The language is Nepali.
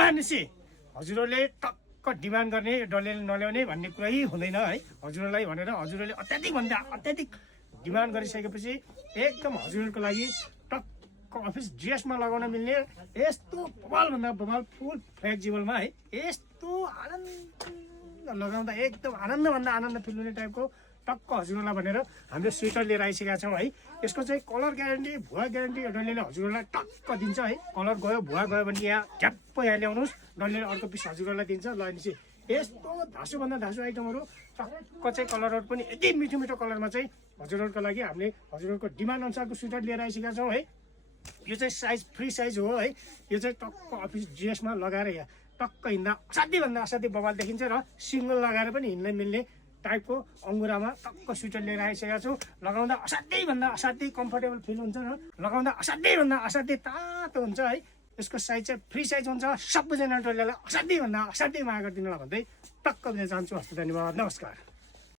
भनेपछि हजुरहरूले टक्क डिमान्ड गर्ने डल्ले नल्याउने भन्ने कुरै हुँदैन है। हजुरहरूलाई भनेर हजुरहरूले अत्याधिक डिमान्ड गरिसकेपछि एकदम हजुरहरूको लागि टक्क अफिस ड्रेसमा लगाउन मिल्ने यस्तो बवालभन्दा बवाल फुल फ्लेक्जिबलमा है यस्तो आनन्द लगाउँदा एकदम आनन्दभन्दा आनन्द फिल हुने टाइपको टक्क हजुरहरूलाई भनेर हामीले स्वेटर लिएर आइसकेका छौँ है। यसको चाहिँ कलर ग्यारेन्टी भुवा ग्यारेन्टी डल्लेले हजुरहरूलाई टक्क दिन्छ है। कलर गयो भुवा गयो भने यहाँ झ्याप्प यहाँ ल्याउनुहोस्, डल्लेले अर्को पिस हजुरहरूलाई दिन्छ। ल भनेपछि यस्तो धासोभन्दा धासो आइटमहरू टक्क चाहिँ कलरहरू पनि यति मिठो मिठो कलरमा चाहिँ हजुरहरूको लागि हामीले हजुरहरूको डिमान्ड अनुसारको स्वेटर लिएर आइसकेका छौँ है। यो चाहिँ साइज फ्री साइज हो है। यो चाहिँ टक्क अफिस ड्रेसमा लगाएर यहाँ टक्क हिँड्दा असाध्यभन्दा असाध्य बवाल देखिन्छ र सिङ्गल लगाएर पनि हिँड्न मिल्ने टाइपको अङ्गुरामा टक्क स्वेटर लिएर आइसकेका छौँ। लगाउँदा असाध्यभन्दा असाध्यै कम्फर्टेबल फिल हुन्छ र लगाउँदा असाध्यभन्दा असाध्यै तातो हुन्छ है। यसको साइज चाहिँ फ्री साइज हुन्छ। सबैजना डल्लेलाई असाध्यभन्दा असाध्यै माया गरिदिनुलाई भन्दै टक्क बिदा चाहन्छु। हस्त धन्यवाद, नमस्कार।